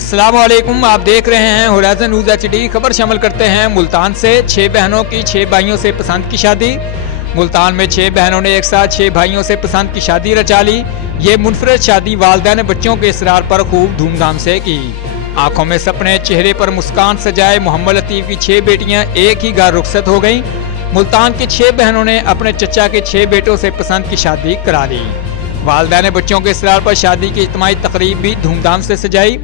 अस्सलाम वालेकुम, आप देख रहे हैं होराइजन न्यूज़ HD। खबर शामिल करते हैं मुल्तान से। 6 बहनों की 6 भाइयों से पसंद की शादी। मुल्तान में 6 बहनों ने एक साथ 6 भाइयों से पसंद की शादी रचा ली। ये मुनफरद शादी वालिदैन ने बच्चों के इसरार पर खूब धूमधाम से की। आंखों में सपने, चेहरे पर मुस्कान सजाए मोहम्मद लतीफ़ की 6 बेटियां एक ही घर रुखसत हो गईं। मुल्तान की 6 बहनों ने अपने चचा के 6 बेटों से पसंद की शादी करा ली। वालिदैन ने बच्चों के इसरार पर शादी की इज्तिमाई तकरीब भी धूमधाम से सजाई।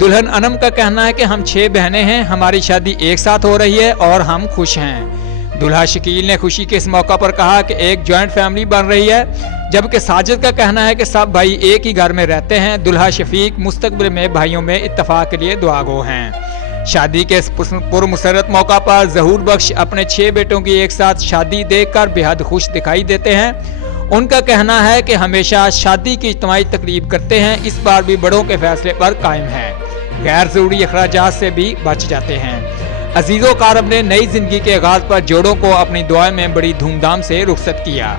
दुल्हन अनम का कहना है कि हम 6 बहनें हैं, हमारी शादी एक साथ हो रही है और हम खुश हैं। दुल्हा शकील ने खुशी के इस मौका पर कहा कि एक जॉइंट फैमिली बन रही है, जबकि साजिद का कहना है कि सब भाई एक ही घर में रहते हैं। दुल्हा शफीक मुस्तकबिल में भाइयों में इत्तफाक के लिए दुआगो हैं। शादी के इस पुरमसरत मौका पर ज़हूर बख्श अपने 6 बेटों की एक साथ शादी देखकर बेहद खुश दिखाई देते हैं। उनका कहना है कि हमेशा शादी की इज्तिमाई तकरीब करते हैं, इस बार भी बड़ों के फैसले पर कायम है, गैर जरूरी अखराजात से भी बच जाते हैं। अजीज़ो कारब ने नई जिंदगी के आगाज पर जोड़ों को अपनी दुआ में बड़ी धूमधाम से रुखसत किया।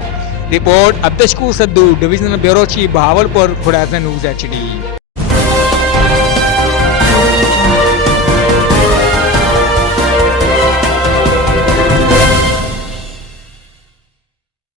Report Abdushakoor Saddu, divisional bureau chief, Bahawalpur, horizon news HD।